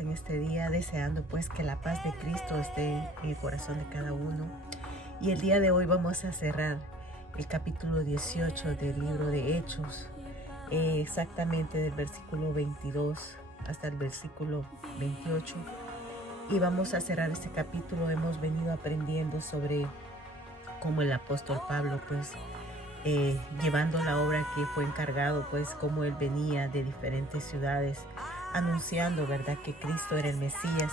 en este día, deseando pues que la paz de Cristo esté en el corazón de cada uno. Y el día de hoy vamos a cerrar el capítulo 18 del libro de Hechos, exactamente del versículo 22 hasta el versículo 28. Y vamos a cerrar este capítulo. Hemos venido aprendiendo sobre cómo el apóstol Pablo pues llevando la obra que fue encargado, pues cómo él venía de diferentes ciudades anunciando, ¿verdad?, que Cristo era el Mesías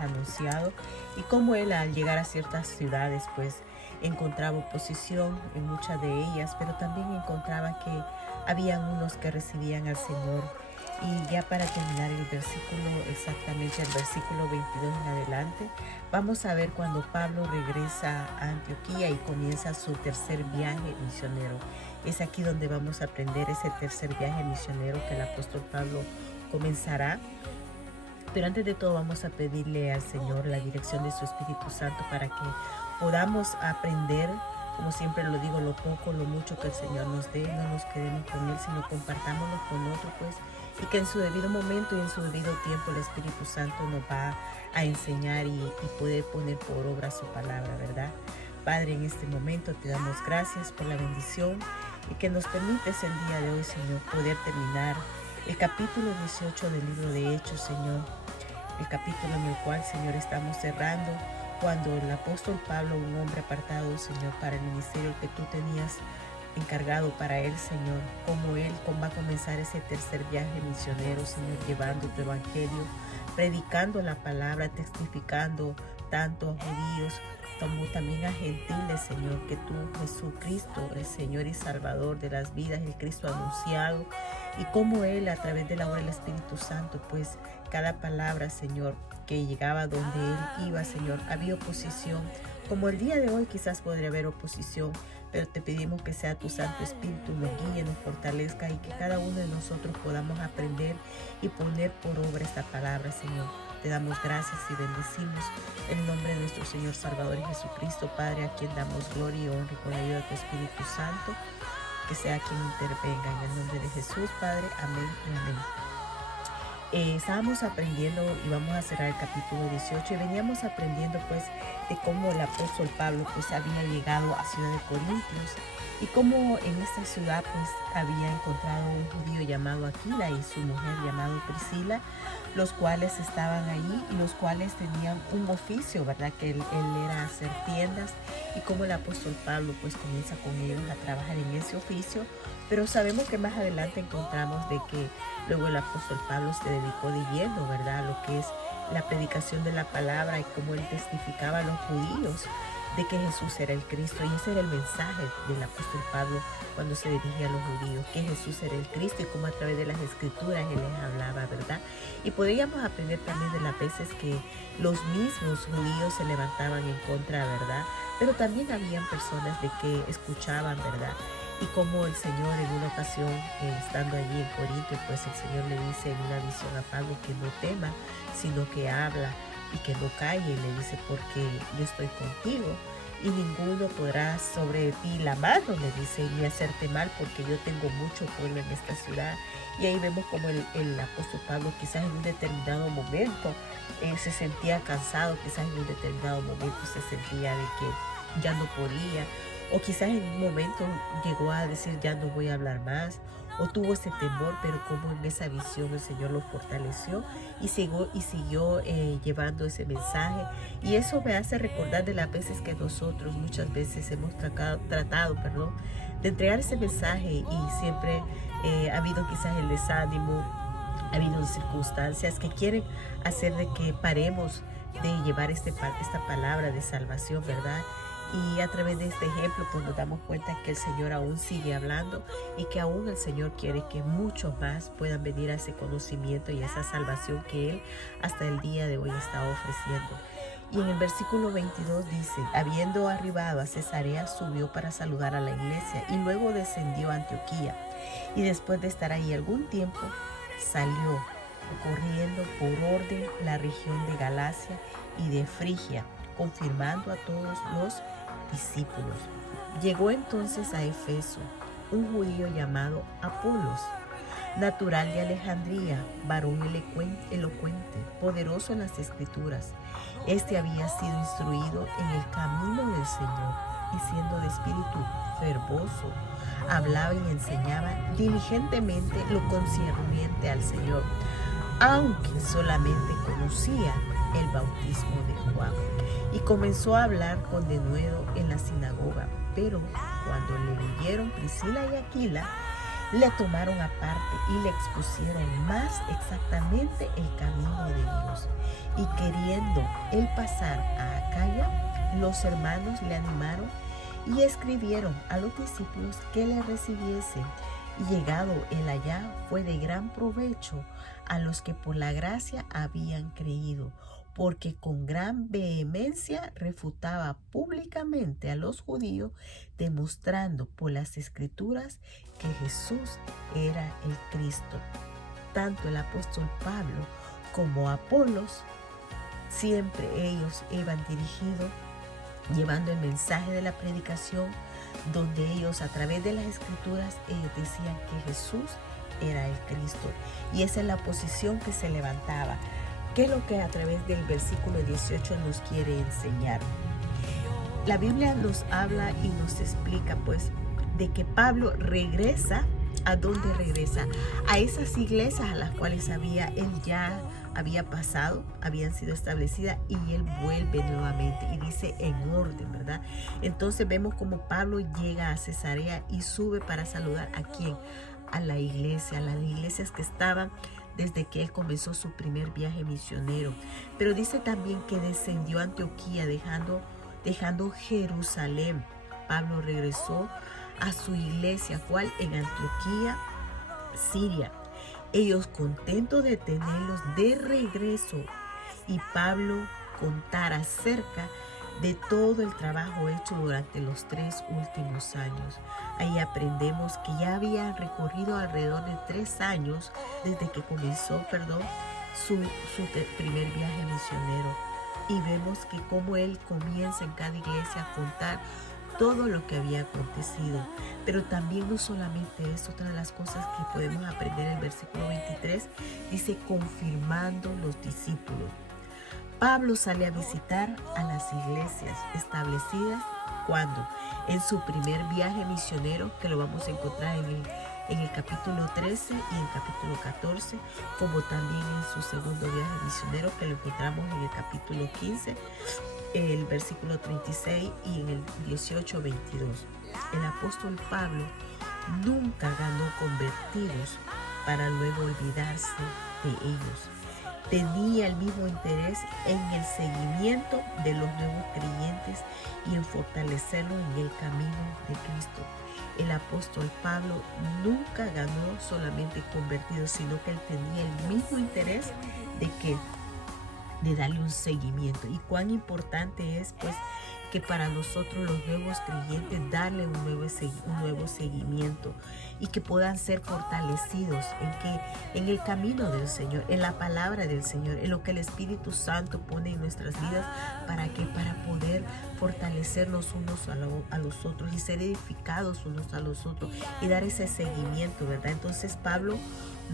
anunciado, y cómo él al llegar a ciertas ciudades pues encontraba oposición en muchas de ellas, pero también encontraba que habían unos que recibían al Señor. Y ya para terminar el versículo, exactamente el versículo 22 en adelante, vamos a ver cuando Pablo regresa a Antioquía y comienza su tercer viaje misionero. Es aquí donde vamos a aprender ese tercer viaje misionero que el apóstol Pablo comenzará. Pero antes de todo vamos a pedirle al Señor la dirección de su Espíritu Santo para que podamos aprender, como siempre lo digo, lo poco, lo mucho que el Señor nos dé. No nos quedemos con Él, sino compartámoslo con otros, pues, y que en su debido momento y en su debido tiempo el Espíritu Santo nos va a enseñar y poder poner por obra su palabra, ¿verdad? Padre, en este momento te damos gracias por la bendición y que nos permites el día de hoy, Señor, poder terminar el capítulo 18 del libro de Hechos, Señor. El capítulo en el cual, Señor, estamos cerrando cuando el apóstol Pablo, un hombre apartado, Señor, para el ministerio que tú tenías encargado para él, Señor, como él va a comenzar ese tercer viaje misionero, Señor, llevando tu evangelio, predicando la palabra, testificando tanto a judíos como también a gentiles, Señor, que tú, Jesucristo, el Señor y Salvador de las vidas, el Cristo anunciado, y como Él, a través de la obra del Espíritu Santo, pues cada palabra, Señor, que llegaba donde Él iba, Señor, había oposición. Como el día de hoy quizás podría haber oposición, pero te pedimos que sea tu Santo Espíritu nos guíe, nos fortalezca y que cada uno de nosotros podamos aprender y poner por obra esta palabra, Señor. Te damos gracias y bendecimos en el nombre de nuestro Señor Salvador y Jesucristo, Padre, a quien damos gloria y honra con la ayuda de tu Espíritu Santo, que sea quien intervenga. En el nombre de Jesús, Padre, amén y amén. Estábamos aprendiendo y vamos a cerrar el capítulo 18 y veníamos aprendiendo pues de cómo el apóstol Pablo pues había llegado a Ciudad de Corintios y cómo en esta ciudad pues había encontrado un judío llamado Aquila y su mujer llamada Priscila, los cuales estaban ahí y los cuales tenían un oficio, ¿verdad? Que él era hacer tiendas, y como el apóstol Pablo pues comienza con ellos a trabajar en ese oficio. Pero sabemos que más adelante encontramos de que luego el apóstol Pablo se dedicó de lleno, ¿verdad?, a lo que es la predicación de la palabra y cómo él testificaba a los judíos de que Jesús era el Cristo. Y ese era el mensaje del apóstol Pablo cuando se dirigía a los judíos, que Jesús era el Cristo y cómo a través de las escrituras él les hablaba, ¿verdad? Y podríamos aprender también de las veces que los mismos judíos se levantaban en contra, ¿verdad? Pero también habían personas de que escuchaban, ¿verdad? Y como el Señor en una ocasión, estando allí en Corinto, pues el Señor le dice en una visión a Pablo que no tema, sino que habla y que no calle. Le dice, porque yo estoy contigo y ninguno podrá sobre ti la mano, le dice, ni hacerte mal, porque yo tengo mucho pueblo en esta ciudad. Y ahí vemos como el apóstol Pablo quizás en un determinado momento se sentía cansado, quizás en un determinado momento se sentía de que ya no podía, o quizás en un momento llegó a decir ya no voy a hablar más, o tuvo ese temor, pero como en esa visión el Señor lo fortaleció y siguió llevando ese mensaje. Y eso me hace recordar de las veces que nosotros muchas veces hemos tratado de entregar ese mensaje, y siempre ha habido quizás el desánimo, ha habido circunstancias que quieren hacer de que paremos de llevar esta palabra de salvación, ¿verdad? Y a través de este ejemplo pues nos damos cuenta que el Señor aún sigue hablando y que aún el Señor quiere que muchos más puedan venir a ese conocimiento y a esa salvación que Él hasta el día de hoy está ofreciendo. Y en el versículo 22 dice, habiendo arribado a Cesarea, subió para saludar a la iglesia y luego descendió a Antioquía. Y después de estar ahí algún tiempo, salió corriendo por orden la región de Galacia y de Frigia, confirmando a todos los discípulos. Llegó entonces a Efeso un judío llamado Apolos, natural de Alejandría, varón elocuente, poderoso en las escrituras. Este había sido instruido en el camino del Señor y siendo de espíritu fervoroso, hablaba y enseñaba diligentemente lo concerniente al Señor, aunque solamente conocía el bautismo de Juan. Y comenzó a hablar con denuedo en la sinagoga, pero cuando le oyeron Priscila y Aquila, le tomaron aparte y le expusieron más exactamente el camino de Dios. Y queriendo él pasar a Acaya, los hermanos le animaron y escribieron a los discípulos que le recibiesen. Y llegado él allá, fue de gran provecho a los que por la gracia habían creído, porque con gran vehemencia refutaba públicamente a los judíos, demostrando por las escrituras que Jesús era el Cristo. Tanto el apóstol Pablo como Apolos, siempre ellos iban dirigidos, llevando el mensaje de la predicación, donde ellos a través de las escrituras, ellos decían que Jesús era el Cristo. Y esa es la posición que se levantaba. ¿Qué es lo que a través del versículo 18 nos quiere enseñar? La Biblia nos habla y nos explica pues de que Pablo regresa. ¿A dónde regresa? A esas iglesias a las cuales él ya había pasado, habían sido establecidas, y él vuelve nuevamente y dice en orden, ¿verdad? Entonces vemos como Pablo llega a Cesarea y sube para saludar ¿a quién? A la iglesia, a las iglesias que estaban desde que él comenzó su primer viaje misionero. Pero dice también que descendió a Antioquía dejando Jerusalén. Pablo regresó a su iglesia, ¿cuál? En Antioquía, Siria. Ellos contentos de tenerlos de regreso, y Pablo contar acerca de todo el trabajo hecho durante los 3 últimos años. Ahí aprendemos que ya había recorrido alrededor de 3 años desde que comenzó, su primer viaje misionero. Y vemos que como él comienza en cada iglesia a contar todo lo que había acontecido. Pero también no solamente eso, otra de las cosas que podemos aprender en el versículo 23, dice confirmando los discípulos. Pablo sale a visitar a las iglesias establecidas cuando en su primer viaje misionero, que lo vamos a encontrar en el capítulo 13 y en el capítulo 14, como también en su segundo viaje misionero, que lo encontramos en el capítulo 15, el versículo 36 y en el 18-22. El apóstol Pablo nunca ganó convertidos para luego olvidarse de ellos. Tenía el mismo interés en el seguimiento de los nuevos creyentes y en fortalecerlos en el camino de Cristo. El apóstol Pablo nunca ganó solamente convertidos, sino que él tenía el mismo interés de darle un seguimiento. Y cuán importante es pues que para nosotros los nuevos creyentes darle un nuevo seguimiento, y que puedan ser fortalecidos en el camino del Señor, en la palabra del Señor, en lo que el Espíritu Santo pone en nuestras vidas, para poder fortalecernos unos a los otros y ser edificados unos a los otros y dar ese seguimiento, ¿verdad? Entonces Pablo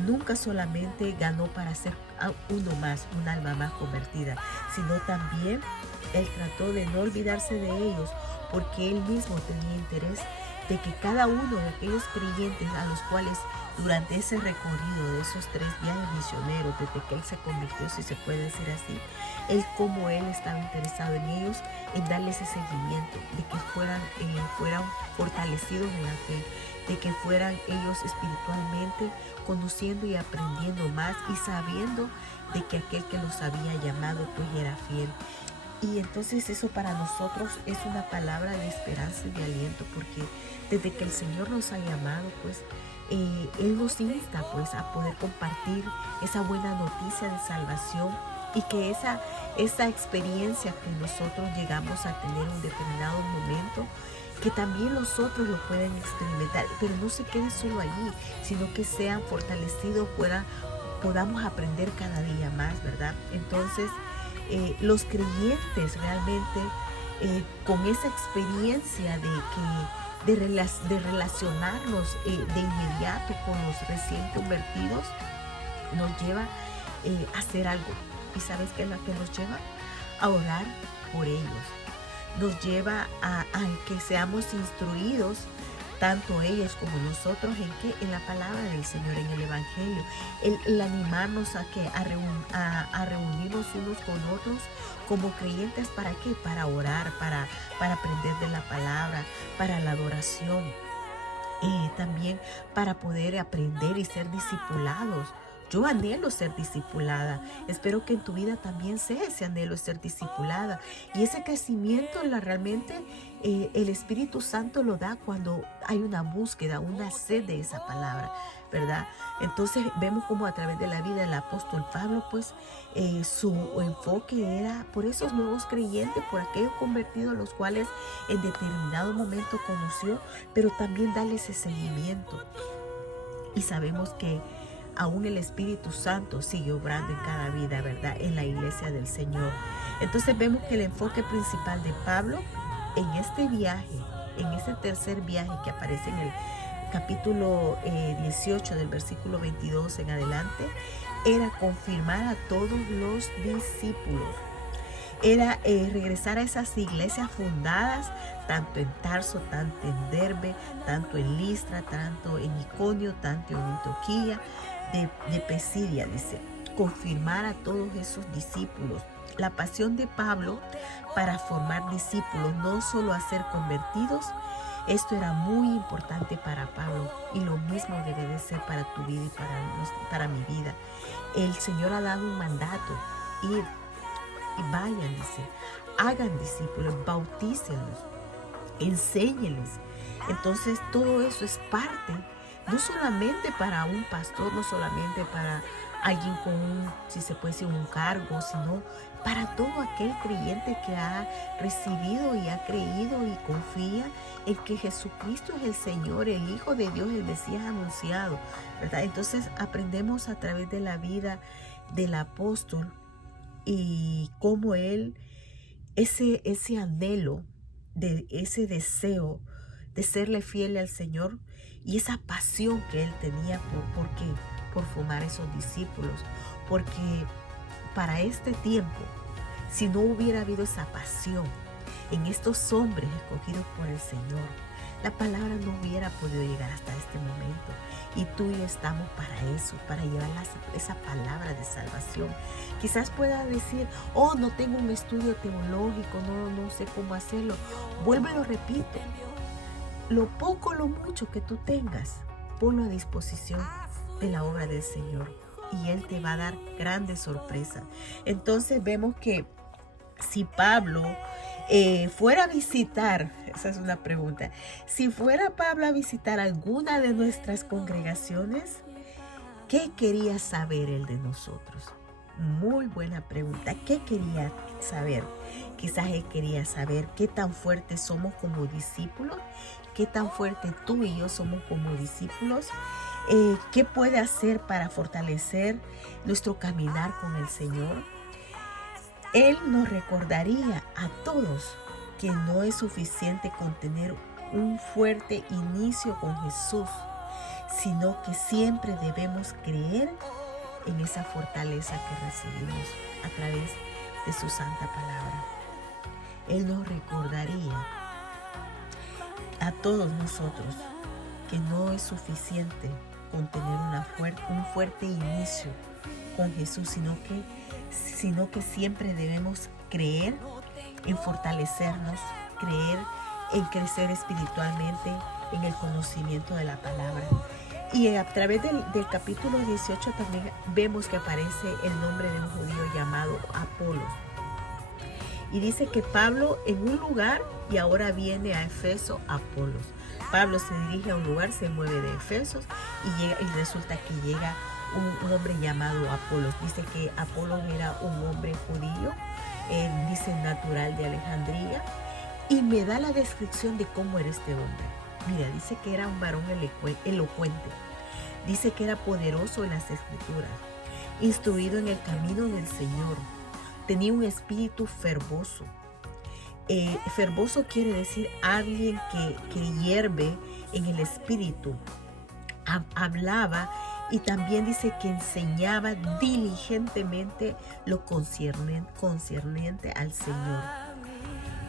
nunca solamente ganó para ser un alma más convertida, sino también él trató de no olvidarse de ellos, porque él mismo tenía interés de que cada uno de aquellos creyentes a los cuales durante ese recorrido de esos 3 viajes misioneros, desde que él se convirtió, si se puede decir así, él estaba interesado en ellos, en darles ese seguimiento, de que fueran fortalecidos en la fe, de que fueran ellos espiritualmente conociendo y aprendiendo más y sabiendo de que aquel que los había llamado pues era fiel. Y entonces eso para nosotros es una palabra de esperanza y de aliento, porque desde que el Señor nos ha llamado, pues Él nos insta pues a poder compartir esa buena noticia de salvación, y que esa experiencia que nosotros llegamos a tener en un determinado momento, que también los otros lo pueden experimentar, pero no se quede solo allí, sino que sean fortalecidos, podamos aprender cada día más, ¿verdad? Entonces, los creyentes realmente con esa experiencia de relacionarnos de inmediato con los recién convertidos, nos lleva a hacer algo. ¿Y sabes qué es lo que nos lleva? A orar por ellos. Nos lleva a que seamos instruidos, tanto ellos como nosotros, en la palabra del Señor, en el Evangelio. El animarnos a reunirnos unos con otros como creyentes. ¿Para qué? Para orar, para aprender de la palabra, para la adoración. Y también para poder aprender y ser discipulados. Yo anhelo ser discipulada. Espero que en tu vida también sea ese anhelo, ser discipulada. Y ese crecimiento realmente el Espíritu Santo lo da cuando hay una búsqueda, una sed de esa palabra, ¿verdad? Entonces vemos como a través de la vida del apóstol Pablo, pues su enfoque era por esos nuevos creyentes, por aquellos convertidos, los cuales en determinado momento conoció, pero también darle ese seguimiento. Y sabemos que aún el Espíritu Santo sigue obrando en cada vida, ¿verdad? En la iglesia del Señor. Entonces vemos que el enfoque principal de Pablo en este viaje, en este tercer viaje que aparece en el capítulo 18 del versículo 22 en adelante, era confirmar a todos los discípulos. Era regresar a esas iglesias fundadas, tanto en Tarso, tanto en Derbe, tanto en Listra, tanto en Iconio, tanto en Antioquía, de Pisidia, dice. Confirmar a todos esos discípulos. La pasión de Pablo para formar discípulos, no solo a ser convertidos. Esto era muy importante para Pablo y lo mismo debe de ser para tu vida y para mi vida. El Señor ha dado un mandato: ir y vayan, dice, hagan discípulos, bautícenlos, enséñenles. Entonces todo eso es parte, no solamente para un pastor, no solamente para alguien con si se puede decir, un cargo, sino para todo aquel creyente que ha recibido y ha creído y confía en que Jesucristo es el Señor, el Hijo de Dios, el Mesías anunciado, ¿verdad? Entonces aprendemos a través de la vida del apóstol y cómo él, ese anhelo, ese deseo de serle fiel al Señor y esa pasión que él tenía por formar esos discípulos. Porque para este tiempo, si no hubiera habido esa pasión en estos hombres escogidos por el Señor, la palabra no hubiera podido llegar hasta este momento. Y tú y yo estamos para eso, para llevar esa palabra de salvación. Quizás pueda decir, oh, no tengo un estudio teológico, no sé cómo hacerlo. Vuelvo y lo repito. Lo poco, lo mucho que tú tengas, ponlo a disposición de la obra del Señor. Y Él te va a dar grandes sorpresas. Entonces vemos que si Pablo fuera a visitar, esa es una pregunta, si fuera Pablo a visitar alguna de nuestras congregaciones, ¿qué quería saber él de nosotros? Muy buena pregunta. ¿Qué quería saber? Quizás él quería saber qué tan fuertes somos como discípulos, qué tan fuertes tú y yo somos como discípulos, qué puede hacer para fortalecer nuestro caminar con el Señor. Él nos recordaría a todos que no es suficiente con tener un fuerte inicio con Jesús, sino que siempre debemos creer en esa fortaleza que recibimos a través de su santa palabra. Él nos recordaría a todos nosotros que no es suficiente con tener un fuerte inicio con Jesús, sino que siempre debemos creer en fortalecernos, creer en crecer espiritualmente en el conocimiento de la palabra. Y a través del capítulo 18 también vemos que aparece el nombre de un judío llamado Apolos. Y dice que Pablo en un lugar y ahora viene a Efeso Apolos. Pablo se dirige a un lugar, se mueve de Efesos y resulta que llega un hombre llamado Apolos. Dice que Apolos era un hombre judío, dice natural de Alejandría, y me da la descripción de cómo era este hombre. Mira, dice que era un varón elocuente, dice que era poderoso en las escrituras, instruido en el camino del Señor, tenía un espíritu fervoso, Fervoso quiere decir alguien que hierve en el espíritu. Hablaba y también dice que enseñaba diligentemente lo concerniente al Señor.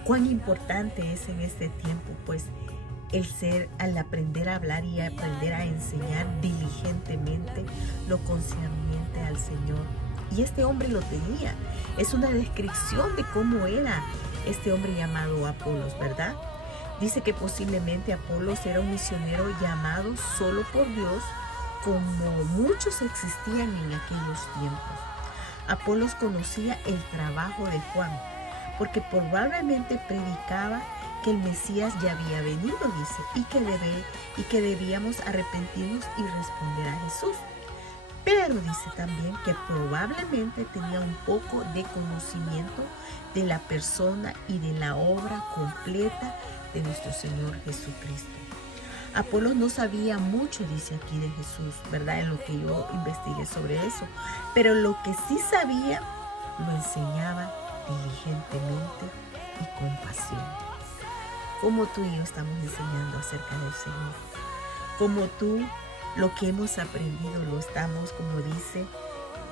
Cuán importante es en este tiempo, pues, al aprender a hablar y aprender a enseñar diligentemente lo concerniente al Señor. Y este hombre lo tenía. Es una descripción de cómo era este hombre llamado Apolos, ¿verdad? Dice que posiblemente Apolos era un misionero llamado solo por Dios, como muchos existían en aquellos tiempos. Apolos conocía el trabajo de Juan, porque probablemente predicaba que el Mesías ya había venido, dice, y que debíamos arrepentirnos y responder a Jesús. Pero dice también que probablemente tenía un poco de conocimiento de la persona y de la obra completa de nuestro Señor Jesucristo. Apolos no sabía mucho, dice aquí, de Jesús, ¿verdad? En lo que yo investigué sobre eso. Pero lo que sí sabía, lo enseñaba diligentemente y con pasión. Como tú y yo estamos enseñando acerca del Señor. Como tú, lo que hemos aprendido lo estamos, como dice,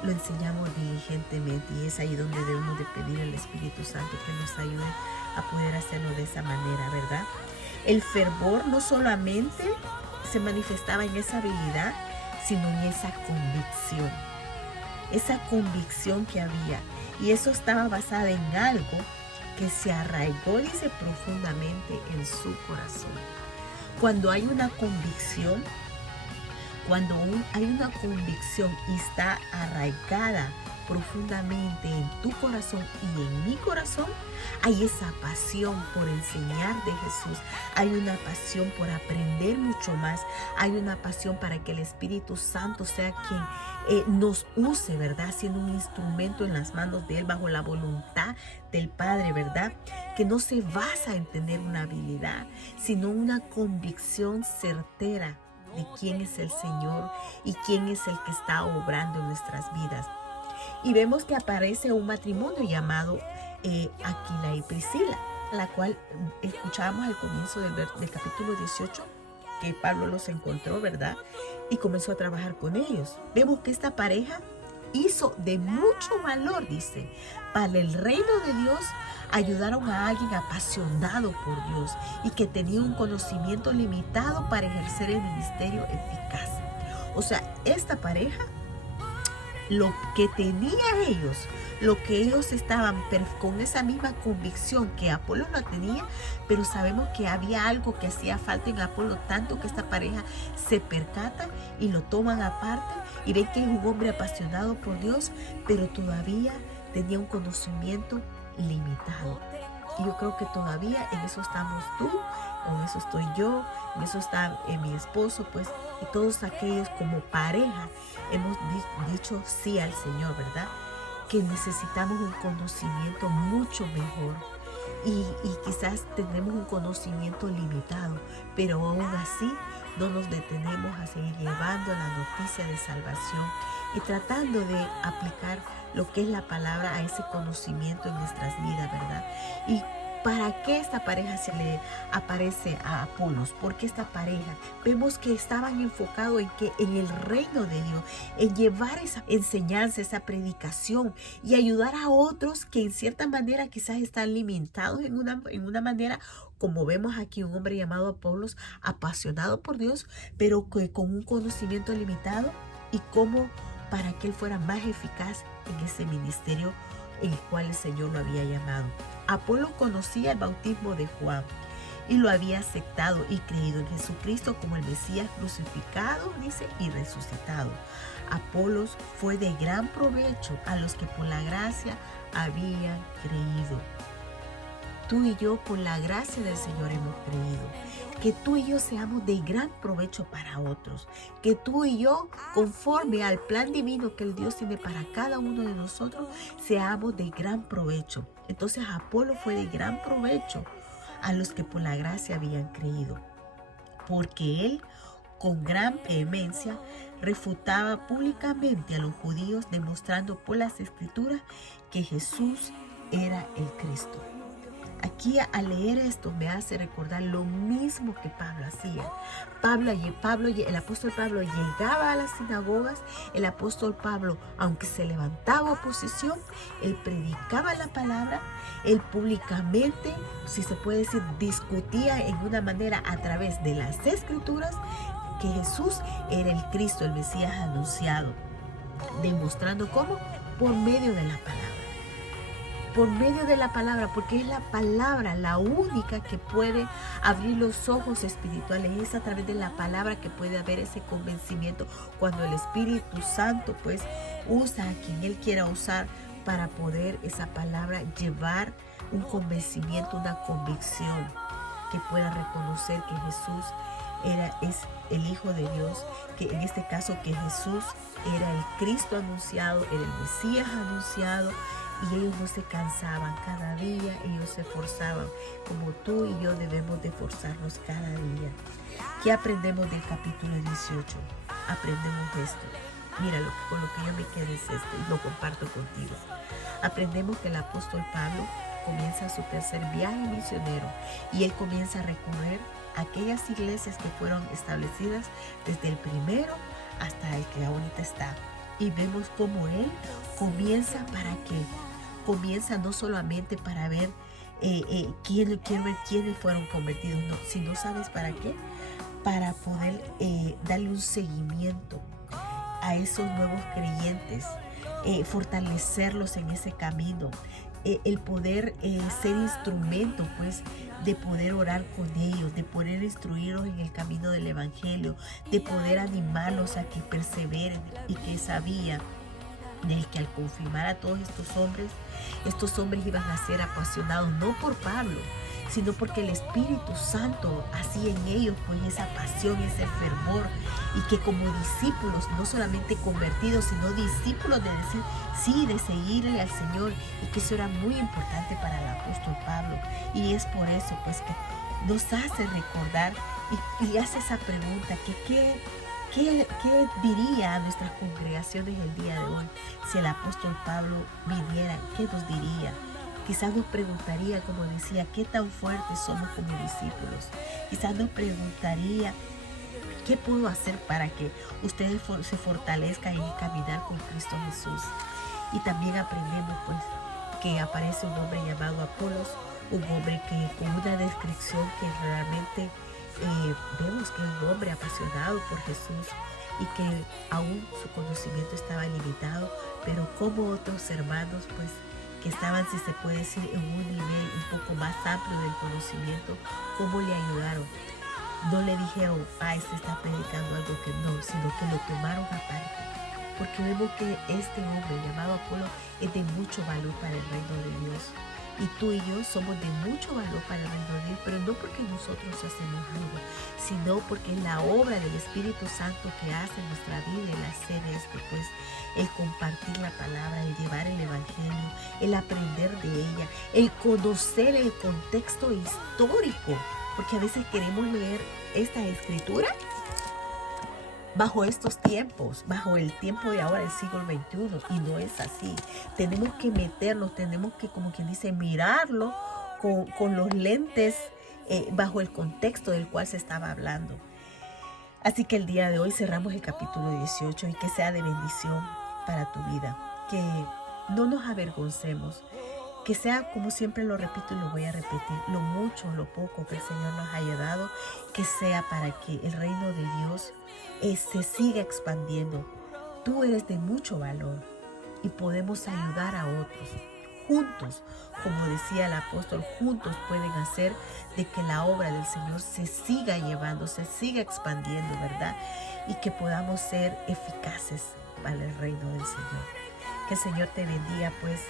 lo enseñamos diligentemente. Y es ahí donde debemos de pedir al Espíritu Santo que nos ayude a poder hacerlo de esa manera, ¿verdad? El fervor no solamente se manifestaba en esa habilidad, sino en esa convicción que había. Y eso estaba basado en algo que se arraigó, dice, profundamente en su corazón. Cuando hay una convicción, y está arraigada profundamente en tu corazón y en mi corazón, hay esa pasión por enseñar de Jesús, hay una pasión por aprender mucho más, hay una pasión para que el Espíritu Santo sea quien nos use, ¿verdad? Siendo un instrumento en las manos de Él bajo la voluntad del Padre, ¿verdad? Que no se basa en tener una habilidad, sino una convicción certera de quién es el Señor y quién es el que está obrando en nuestras vidas. Y vemos que aparece un matrimonio llamado Aquila y Priscila, la cual escuchábamos al comienzo del capítulo 18, que Pablo los encontró, ¿verdad? Y comenzó a trabajar con ellos. Vemos que esta pareja hizo de mucho valor, dice, para el reino de Dios. Ayudaron a alguien apasionado por Dios y que tenía un conocimiento limitado para ejercer el ministerio eficaz. O sea, esta pareja, lo que tenían ellos, lo que ellos estaban con esa misma convicción que Apolo no tenía, pero sabemos que había algo que hacía falta en Apolo, tanto que esta pareja se percata y lo toman aparte y ven que es un hombre apasionado por Dios, pero todavía tenía un conocimiento limitado. Y yo creo que todavía en eso estamos tú, en eso estoy yo, en eso está mi esposo, pues, y todos aquellos como pareja hemos dicho sí al Señor, ¿verdad? Que necesitamos un conocimiento mucho mejor y quizás tenemos un conocimiento limitado, pero aún así no nos detenemos a seguir llevando la noticia de salvación y tratando de aplicar lo que es la palabra a ese conocimiento en nuestras vidas, ¿verdad? Y ¿para qué esta pareja se le aparece a Apolos? Porque esta pareja, vemos que estaban enfocados en el reino de Dios, en llevar esa enseñanza, esa predicación y ayudar a otros que en cierta manera quizás están limitados en una manera, como vemos aquí un hombre llamado Apolos, apasionado por Dios, pero que con un conocimiento limitado y cómo para que él fuera más eficaz en ese ministerio en el cual el Señor lo había llamado. Apolo conocía el bautismo de Juan y lo había aceptado y creído en Jesucristo como el Mesías crucificado, dice, y resucitado. Apolos fue de gran provecho a los que por la gracia habían creído. Tú y yo por la gracia del Señor hemos creído. Que tú y yo seamos de gran provecho para otros. Que tú y yo, conforme al plan divino que el Dios tiene para cada uno de nosotros, seamos de gran provecho. Entonces Apolo fue de gran provecho a los que por la gracia habían creído. Porque él, con gran vehemencia, refutaba públicamente a los judíos, demostrando por las Escrituras que Jesús era el Cristo. aquí al leer esto me hace recordar lo mismo que Pablo hacía. El apóstol Pablo llegaba a las sinagogas. El apóstol Pablo, aunque se levantaba oposición, él predicaba la palabra. Él públicamente, si se puede decir, discutía en una manera a través de las escrituras que Jesús era el Cristo, el Mesías anunciado, demostrando cómo, por medio de la palabra. Por medio de la palabra, porque es la palabra la única que puede abrir los ojos espirituales. Es a través de la palabra que puede haber ese convencimiento, cuando el Espíritu Santo pues usa a quien Él quiera usar para poder esa palabra llevar un convencimiento, una convicción, que pueda reconocer que Jesús es el Hijo de Dios, que en este caso que Jesús era el Cristo anunciado, era el Mesías anunciado. Y ellos no se cansaban cada día, ellos se esforzaban, como tú y yo debemos de esforzarnos cada día. ¿Qué aprendemos del capítulo 18? Aprendemos esto. Míralo, con lo que yo me quedé es esto y lo comparto contigo. Aprendemos que el apóstol Pablo comienza su tercer viaje misionero y él comienza a recorrer aquellas iglesias que fueron establecidas desde el primero hasta el que ahorita está. Y vemos cómo él comienza comienza no solamente para ver quiénes fueron convertidos, no, sino ¿sabes para qué? Para poder darle un seguimiento a esos nuevos creyentes, fortalecerlos en ese camino, el poder ser instrumento pues de poder orar con ellos, de poder instruirlos en el camino del evangelio, de poder animarlos a que perseveren, y que sabía de que al confirmar a todos estos hombres iban a ser apasionados no por Pablo, sino porque el Espíritu Santo hacía en ellos pues esa pasión, ese fervor, y que como discípulos, no solamente convertidos, sino discípulos de decir sí, de seguirle al Señor, y que eso era muy importante para el apóstol Pablo. Y es por eso pues que nos hace recordar y hace esa pregunta, que ¿qué diría a nuestras congregaciones el día de hoy si el apóstol Pablo viniera? ¿Qué nos diría? Quizás nos preguntaría, como decía, ¿qué tan fuertes somos como discípulos? Quizás nos preguntaría, ¿qué puedo hacer para que ustedes se fortalezcan en caminar con Cristo Jesús? Y también aprendemos pues que aparece un hombre llamado Apolos, un hombre que con una descripción que realmente vemos que es un hombre apasionado por Jesús, y que aún su conocimiento estaba limitado, pero como otros hermanos pues que estaban, si se puede decir, en un nivel un poco más amplio del conocimiento, cómo le ayudaron. No le dijeron, este está predicando algo que no, sino que lo tomaron aparte, porque vemos que este hombre llamado Apolo es de mucho valor para el reino de Dios. Y tú y yo somos de mucho valor para el reino de Dios, pero no porque nosotros hacemos algo, sino porque es la obra del Espíritu Santo que hace en nuestra vida, el hacer esto, pues el compartir la palabra, el llevar el evangelio, el aprender de ella, el conocer el contexto histórico, porque a veces queremos leer esta escritura bajo estos tiempos, bajo el tiempo de ahora, el siglo XXI, y no es así. Tenemos que meternos, tenemos que, como quien dice, mirarlo con los lentes bajo el contexto del cual se estaba hablando. Así que el día de hoy cerramos el capítulo 18 y que sea de bendición para tu vida, que no nos avergoncemos, que sea, como siempre lo repito y lo voy a repetir, lo mucho, lo poco que el Señor nos haya dado, que sea para que el reino de Dios se siga expandiendo. Tú eres de mucho valor y podemos ayudar a otros. Juntos, como decía el apóstol, juntos pueden hacer de que la obra del Señor se siga llevando, se siga expandiendo, ¿verdad? Y que podamos ser eficaces para el reino del Señor. Que el Señor te bendiga, pues,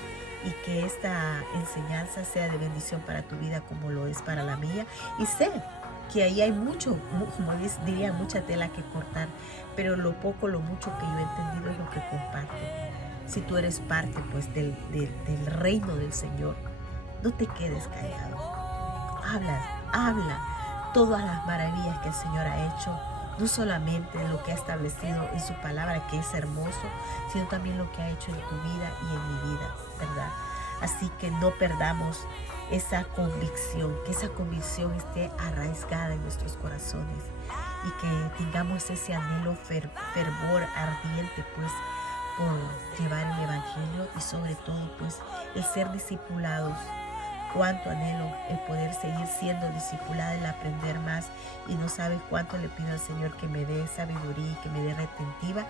y que esta enseñanza sea de bendición para tu vida como lo es para la mía. Y sé que ahí hay mucho, como diría, mucha tela que cortar, pero lo poco, lo mucho que yo he entendido es lo que comparto. Si tú eres parte pues del reino del Señor, no te quedes callado. Habla todas las maravillas que el Señor ha hecho, no solamente lo que ha establecido en su palabra, que es hermoso, sino también lo que ha hecho en tu vida y en mi vida, ¿verdad? Así que no perdamos esa convicción, que esa convicción esté arraigada en nuestros corazones y que tengamos ese anhelo, fervor ardiente, pues, por llevar el evangelio y sobre todo, pues, el ser discipulados. Cuánto anhelo el poder seguir siendo discipulada, el aprender más, y no sabes cuánto le pido al Señor que me dé sabiduría y que me dé retentiva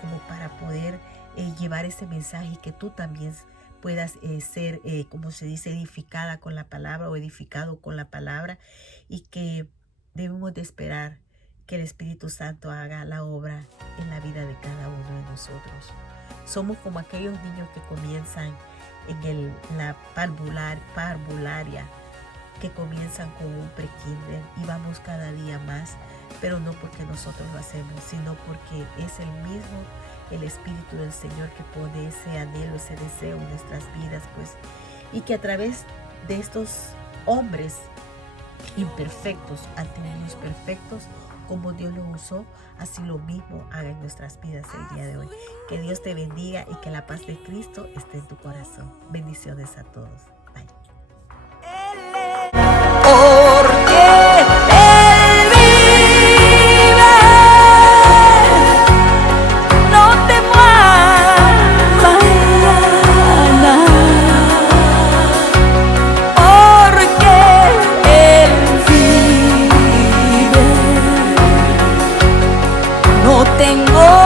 como para poder llevar ese mensaje y que tú también puedas ser, como se dice, edificada con la palabra o edificado con la palabra, y que debemos de esperar que el Espíritu Santo haga la obra en la vida de cada uno de nosotros. Somos como aquellos niños que comienzan en la parvularia, que comienzan con un prekinder y vamos cada día más, pero no porque nosotros lo hacemos, sino porque es el Espíritu del Señor que pone ese anhelo, ese deseo en nuestras vidas, pues, y que a través de estos hombres imperfectos ante niños perfectos, como Dios lo usó, así lo mismo haga en nuestras vidas el día de hoy. Que Dios te bendiga y que la paz de Cristo esté en tu corazón. Bendiciones a todos. Bye. Porque Él vive, no temo a mañana, porque Él vive, no tengo